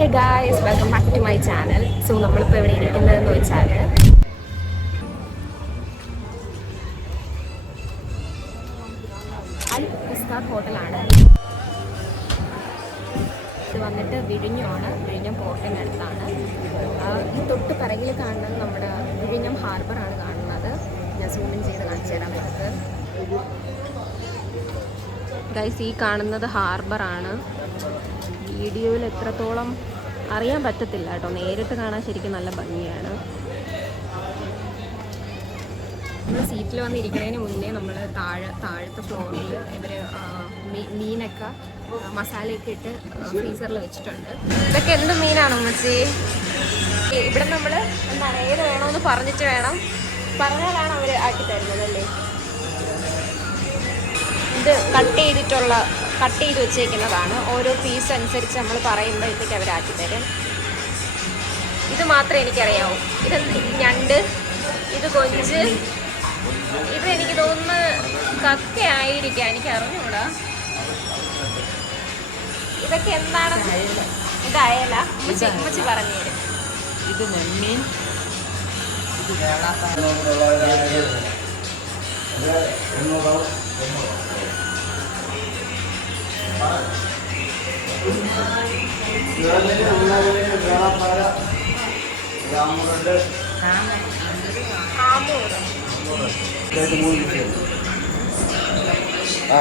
Hey guys, welcome back to my channel. So നമ്മളിപ്പോൾ ഇവിടെ ഇരിക്കുന്നതെന്ന് വെച്ചാൽ അൽ ഉസ്താദ് ഹോട്ടലാണ്. ഇത് വന്നിട്ട് വിഴിഞ്ഞം പോർട്ടിൻ്റെ അടുത്താണ്. ഈ തൊട്ട് പിറകിൽ കാണുന്നത് നമ്മുടെ വിഴിഞ്ഞം ഹാർബറാണ് കാണുന്നത്. ഞാൻ സൂമിൻ ചെയ്ത് കാണിച്ചു തരാം നിങ്ങൾക്ക്. ഗൈസ്, ഈ കാണുന്നത് ഹാർബറാണ്. വീഡിയോയിൽ എത്രത്തോളം അറിയാൻ പറ്റത്തില്ല കേട്ടോ, നേരിട്ട് കാണാൻ ശരിക്കും നല്ല ഭംഗിയാണ്. നമ്മൾ സീറ്റിൽ വന്നിരിക്കുന്നതിന് മുന്നേ നമ്മൾ താഴത്തെ ഫ്ലോറിൽ ഇവർ മീനൊക്കെ മസാലയൊക്കെ ഇട്ട് ഫ്രീസറിൽ വെച്ചിട്ടുണ്ട്. ഇതൊക്കെ എന്ത് മീനാണ് ഉമ്മച്ചി? ഇവിടെ നമ്മൾ എന്താണ് ഏത് വേണമെന്ന് പറഞ്ഞിട്ട് വേണം, പറഞ്ഞാലാണ് അവർ ആക്കി തരുന്നത് അല്ലേ. ഇത് കട്ട് ചെയ്ത് വെച്ചേക്കുന്നതാണ്. ഓരോ പീസ് അനുസരിച്ച് നമ്മൾ പറയുമ്പോഴത്തേക്ക് അവരാക്കി തരും. ഇത് മാത്രമേ എനിക്കറിയാവൂ. ഇതെന്ത് ഞണ്ട്, ഇത് കൊഞ്ച്, ഇത് എനിക്ക് തോന്നുന്നു കക്ക ആയിരിക്കാം, എനിക്ക് അറിഞ്ഞൂടാ. ഇതൊക്കെ എന്താണ്? ഇത് അയല. ഉമ്മച്ചി പറഞ്ഞു തരും. ഇത് നെമ്മീൻ, ഇത്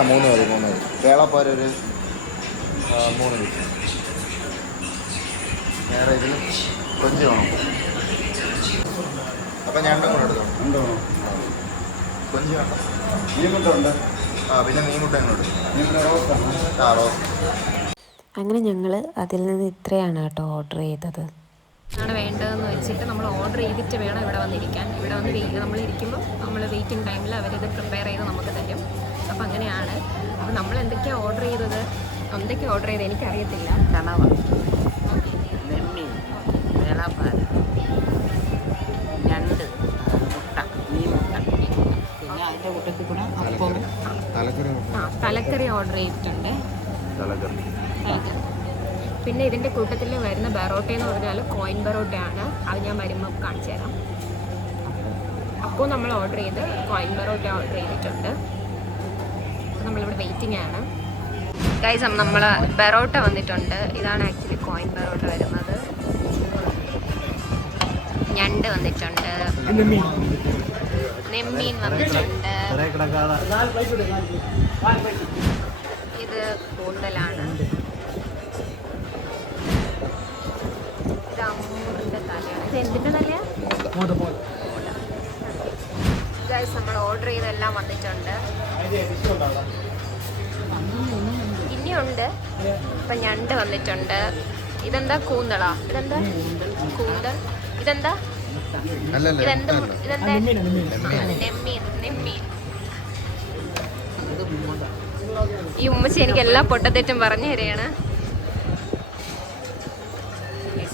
മൂന്ന് മതി. വേളപ്പാര ഒരു 3 പീസ്. വേറെ ഇതിൽ കൊഞ്ച് വേണം. അപ്പം ഞണ്ടും കൂടെ എടുത്തോ. കൊഞ്ച് വേണ്ട. മീൻമുട്ടുണ്ട്. പിന്നെ മീൻമുട്ട റോസ്. അങ്ങനെ ഞങ്ങൾ അതിൽ നിന്ന് ഇത്രയാണ് കേട്ടോ ഓർഡർ ചെയ്തത്. ആണ് വേണ്ടതെന്ന് വെച്ചിട്ട് നമ്മൾ ഓർഡർ ചെയ്തിട്ട് വേണം ഇവിടെ വന്നിരിക്കാൻ. ഇവിടെ വന്ന് നമ്മൾ ഇരിക്കുമ്പോൾ നമ്മൾ വെയിറ്റിംഗ് ടൈമിൽ അവരിത് പ്രിപ്പയർ ചെയ്ത് നമുക്ക് തരും. അപ്പം അങ്ങനെയാണ്. അപ്പം നമ്മൾ എന്തൊക്കെയാണ് ഓർഡർ ചെയ്തത് എനിക്കറിയത്തില്ല. കണവ, നെമ്മീൻ, വേളാപ്പാര, ഞണ്ട്, മുട്ട, മീൻമുട്ട, പിന്നെ അതിൻ്റെ കൂട്ടത്തിൽ കൂടെ അപ്പം, തലക്കറി ഓർഡർ ചെയ്തിട്ടുണ്ട്. പിന്നെ ഇതിൻ്റെ കൂട്ടത്തിൽ വരുന്ന ബെറോട്ട എന്ന് പറഞ്ഞാൽ കോയിൻ ബെറോട്ടയാണ്. അത് ഞാൻ വരുമ്പോൾ കാണിച്ചു തരാം. അപ്പോൾ നമ്മൾ ഓർഡർ ചെയ്ത് കോയിൻ ബെറോട്ട ഓർഡർ ചെയ്തിട്ടുണ്ട്. അപ്പോൾ നമ്മളിവിടെ വെയിറ്റിംഗ് ആണ്. ഗൈസ്, നമ്മൾ ബെറോട്ട വന്നിട്ടുണ്ട്. ഇതാണ് ആക്ച്വലി കോയിൻ ബെറോട്ട വരുന്നത്. ഞണ്ട് വന്നിട്ടുണ്ട്, നെമ്മീൻ വന്നിട്ടുണ്ട്. ഇത് കൂന്തലാണ്. ഇത് അമ്മൂറിൻ്റെ തലയാണ്. ഇത് എന്തിൻ്റെ തലയാണ്? ഗൈസ്, നമ്മൾ ഓർഡർ ചെയ്തെല്ലാം വന്നിട്ടുണ്ട്. ഇനിയുണ്ട്. ഇപ്പം ഞണ്ട് വന്നിട്ടുണ്ട്. ഇതെന്താ കൂന്തളാ? ഇതെന്താ കൂന്തൽ? ഇതെന്താ നെമ്മീൻ. ഈ ഉമ്മച്ചി എനിക്ക് എല്ലാ പൊട്ടത്തെറ്റും പറഞ്ഞു തരികയാണ്.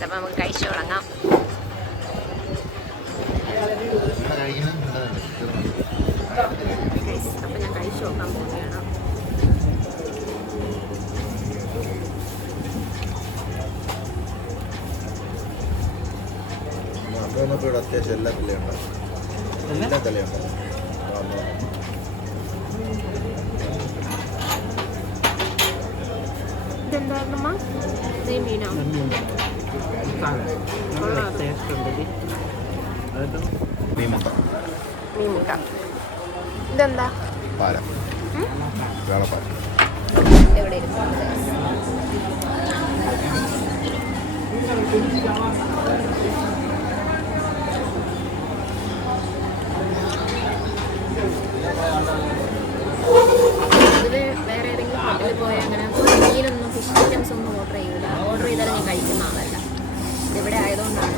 അപ്പം നമുക്ക് കഴിച്ചു തുടങ്ങാം. അപ്പം ഞാൻ കഴിച്ചു നോക്കാൻ പോവുകയാണ്. ഇവിടെ അത്യാവശ്യം എല്ലാ തലയുണ്ടാവും. ഇതെന്താ മീനോ? മീൻമുട്ട. ഇതെന്താ? പാല, വേളപ്പാര. എവിടെ ഇരിക്കുന്നത്? ഇത് വേറെ ഏതെങ്കിലും ഹോട്ടലിൽ പോയാൽ അങ്ങനെ ഫിഷ് ഐറ്റംസ് ഒന്നും ഓർഡർ ചെയ്യില്ല. ഓർഡർ ചെയ്താലും ഞാൻ കഴിക്കുന്ന ആളല്ല. ഇതിവിടെ ആയതുകൊണ്ടാണ്